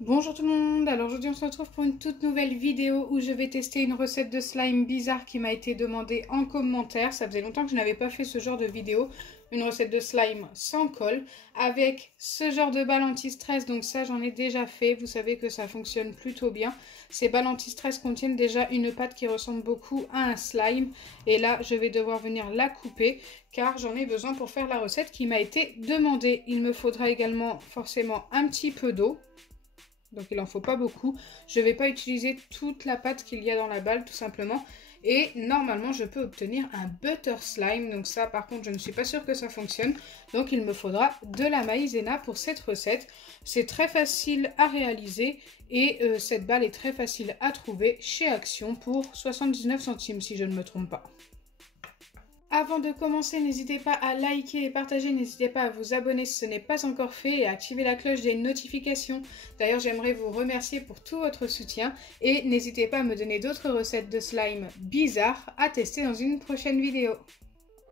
Bonjour tout le monde, alors aujourd'hui on se retrouve pour une toute nouvelle vidéo où je vais tester une recette de slime bizarre qui m'a été demandée en commentaire. Ça faisait longtemps que je n'avais pas fait ce genre de vidéo, une recette de slime sans colle avec ce genre de balles anti-stress. Donc ça j'en ai déjà fait, vous savez que ça fonctionne plutôt bien. Ces balles anti-stress contiennent déjà une pâte qui ressemble beaucoup à un slime et là je vais devoir venir la couper car j'en ai besoin pour faire la recette qui m'a été demandée. Il me faudra également forcément un petit peu d'eau. Donc il n'en faut pas beaucoup. Je ne vais pas utiliser toute la pâte qu'il y a dans la balle tout simplement. Et normalement je peux obtenir un butter slime. Donc ça par contre je ne suis pas sûre que ça fonctionne. Donc il me faudra de la maïzena pour cette recette. C'est très facile à réaliser. Et cette balle est très facile à trouver chez Action pour 79 centimes si je ne me trompe pas. Avant de commencer, n'hésitez pas à liker et partager, n'hésitez pas à vous abonner si ce n'est pas encore fait et à activer la cloche des notifications. D'ailleurs, j'aimerais vous remercier pour tout votre soutien et n'hésitez pas à me donner d'autres recettes de slime bizarres à tester dans une prochaine vidéo.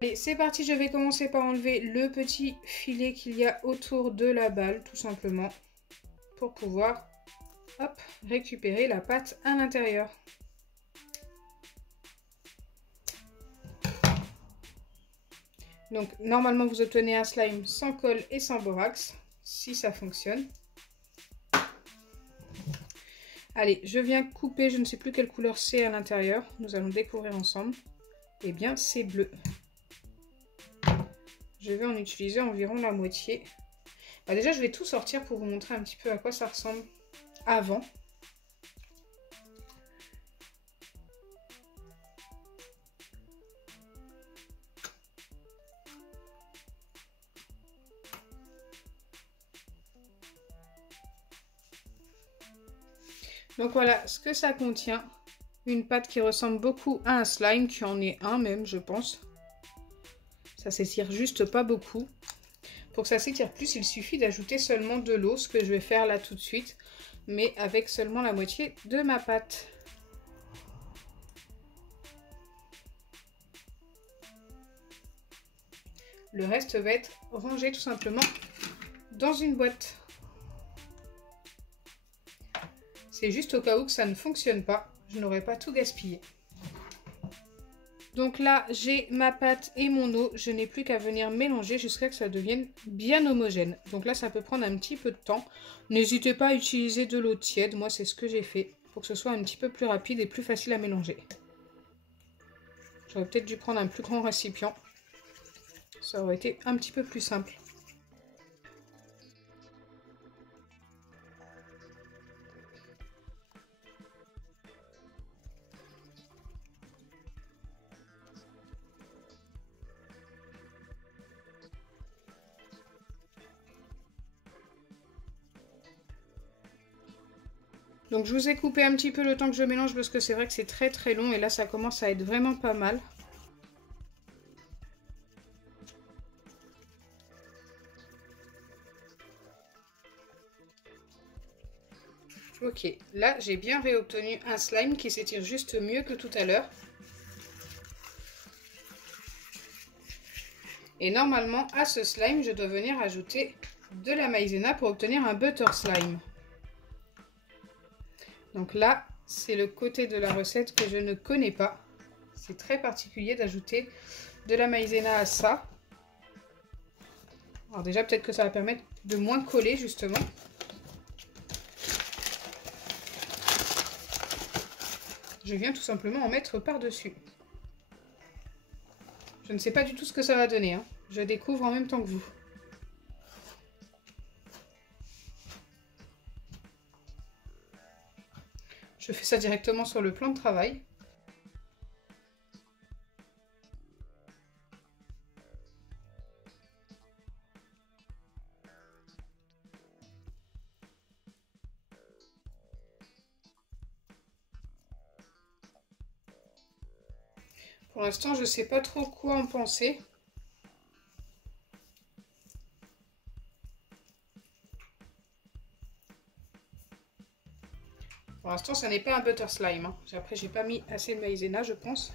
Allez, c'est parti, je vais commencer par enlever le petit filet qu'il y a autour de la balle, tout simplement, pour pouvoir récupérer la pâte à l'intérieur. Donc normalement vous obtenez un slime sans colle et sans borax, si ça fonctionne. Allez, je viens couper, je ne sais plus quelle couleur c'est à l'intérieur, nous allons découvrir ensemble. Eh bien c'est bleu. Je vais en utiliser environ la moitié. Déjà je vais tout sortir pour vous montrer un petit peu à quoi ça ressemble avant. Donc voilà ce que ça contient. Une pâte qui ressemble beaucoup à un slime, qui en est un même je pense. Ça s'étire juste pas beaucoup. Pour que ça s'étire plus, il suffit d'ajouter seulement de l'eau, ce que je vais faire là tout de suite, mais avec seulement la moitié de ma pâte. Le reste va être rangé tout simplement dans une boîte. C'est juste au cas où que ça ne fonctionne pas, je n'aurai pas tout gaspillé. Donc là, j'ai ma pâte et mon eau. Je n'ai plus qu'à venir mélanger jusqu'à ce que ça devienne bien homogène. Donc là, ça peut prendre un petit peu de temps. N'hésitez pas à utiliser de l'eau tiède. Moi, c'est ce que j'ai fait pour que ce soit un petit peu plus rapide et plus facile à mélanger. J'aurais peut-être dû prendre un plus grand récipient. Ça aurait été un petit peu plus simple. Donc je vous ai coupé un petit peu le temps que je mélange parce que c'est vrai que c'est très très long et là ça commence à être vraiment pas mal. Ok, là j'ai bien réobtenu un slime qui s'étire juste mieux que tout à l'heure. Et normalement à ce slime je dois venir ajouter de la maïzena pour obtenir un butter slime. Donc là, c'est le côté de la recette que je ne connais pas. C'est très particulier d'ajouter de la maïzena à ça. Alors déjà, peut-être que ça va permettre de moins coller, justement. Je viens tout simplement en mettre par-dessus. Je ne sais pas du tout ce que ça va donner, hein. Je découvre en même temps que vous. Je fais ça directement sur le plan de travail. Pour l'instant, je ne sais pas trop quoi en penser. Pour l'instant, ça n'est pas un butter slime, hein. Après, j'ai pas mis assez de maïzena, je pense.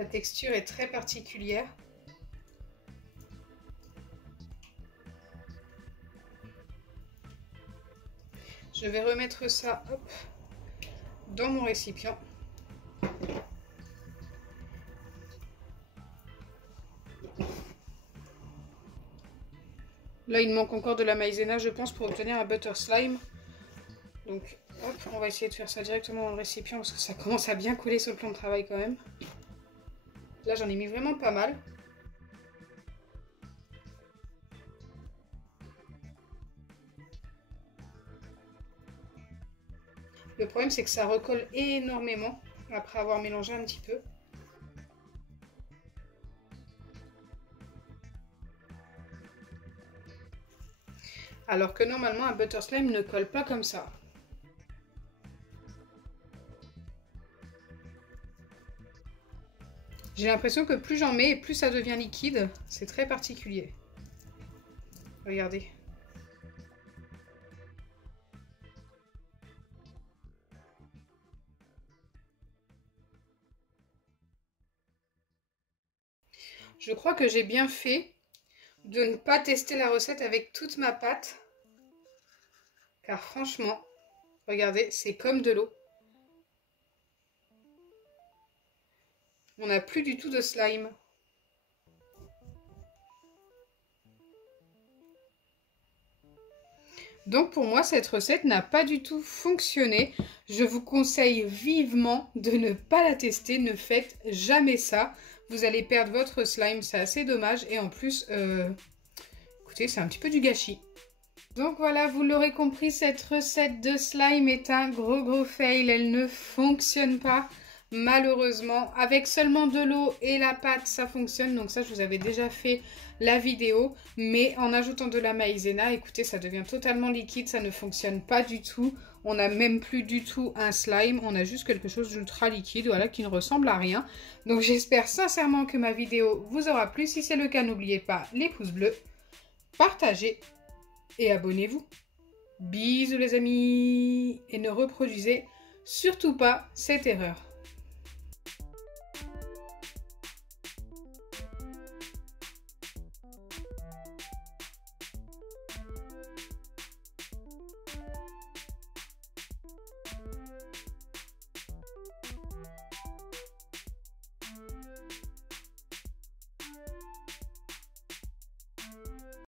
La texture est très particulière. Je vais remettre ça, hop, dans mon récipient. Là, il manque encore de la maïzena, je pense, pour obtenir un butter slime. Donc, hop, on va essayer de faire ça directement dans le récipient parce que ça commence à bien coller sur le plan de travail quand même. Là, j'en ai mis vraiment pas mal. Le problème, c'est que ça recolle énormément après avoir mélangé un petit peu. Alors que normalement, un butter slime ne colle pas comme ça. J'ai l'impression que plus j'en mets, plus ça devient liquide. C'est très particulier. Regardez. Je crois que j'ai bien fait de ne pas tester la recette avec toute ma pâte. Car franchement, regardez, c'est comme de l'eau. On n'a plus du tout de slime. Donc pour moi, cette recette n'a pas du tout fonctionné. Je vous conseille vivement de ne pas la tester. Ne faites jamais ça. Vous allez perdre votre slime, c'est assez dommage. Et en plus, écoutez, c'est un petit peu du gâchis. Donc voilà, vous l'aurez compris, cette recette de slime est un gros fail. Elle ne fonctionne pas, malheureusement. Avec seulement de l'eau et la pâte, ça fonctionne. Donc ça, je vous avais déjà fait la vidéo. Mais en ajoutant de la maïzena, écoutez, ça devient totalement liquide. Ça ne fonctionne pas du tout. On n'a même plus du tout un slime. On a juste quelque chose d'ultra liquide, voilà, qui ne ressemble à rien. Donc j'espère sincèrement que ma vidéo vous aura plu. Si c'est le cas, n'oubliez pas les pouces bleus, partagez et abonnez-vous. Bisous les amis. Et ne reproduisez surtout pas cette erreur.